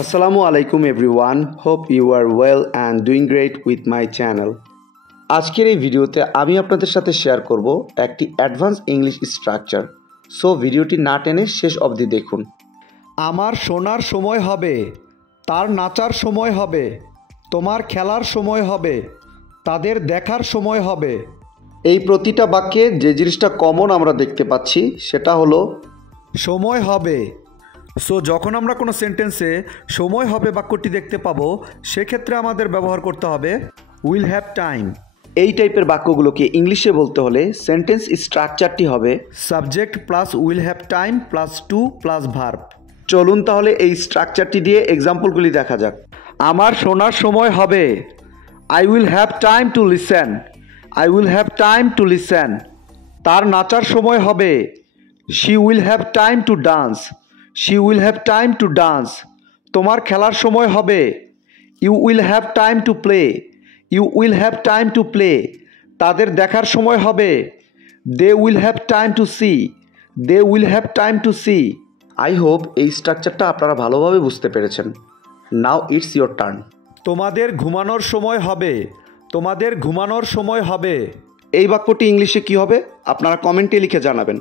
Assalamu alaikum everyone. Hope you are well and doing great with my channel. আজকের এই ভিডিওতে আমি আপনাদের সাথে শেয়ার করব একটি অ্যাডভান্স ইংলিশ স্ট্রাকচার। সো ভিডিওটি না টেনে শেষ অবধি দেখুন। আমার শোনার সময় হবে, তার নাচার সময় হবে, তোমার খেলার সময় হবে, তাদের দেখার সময় হবে। এই প্রতিটা বাক্যে যে জিনিসটা কমন আমরা দেখতে পাচ্ছি সেটা হলো সময় হবে। সো যখন আমরা কোনো সেন্টেন্সে সময় হবে বাক্যটি দেখতে পাবো, সেক্ষেত্রে আমাদের ব্যবহার করতে হবে উইল হ্যাভ টাইম। এই টাইপের বাক্যগুলোকে ইংলিশে বলতে হলে সেন্টেন্স স্ট্রাকচারটি হবে subject plus will have time plus to plus verb. চলুন তাহলে এই স্ট্রাকচারটি দিয়ে এক্সাম্পলগুলি দেখা যাক। আমার শোনার সময় হবে, I will have time to listen, I will have time to listen. তার নাচার সময় হবে, she will have time to dance, she will have time to dance. তোমার খেলার সময় হবে, you will have time to play, you will have time to play. তাদের দেখার সময় হবে, they will have time to see, they will have time to see. I hope এই স্ট্রাকচারটা আপনারা ভালোভাবে বুঝতে পেরেছেন। Now it's your turn. তোমাদের ঘুমানোর সময় হবে, তোমাদের ঘুমানোর সময় হবে। এই বাক্যটি ইংলিশে কী হবে আপনারা কমেন্টে লিখে জানাবেন।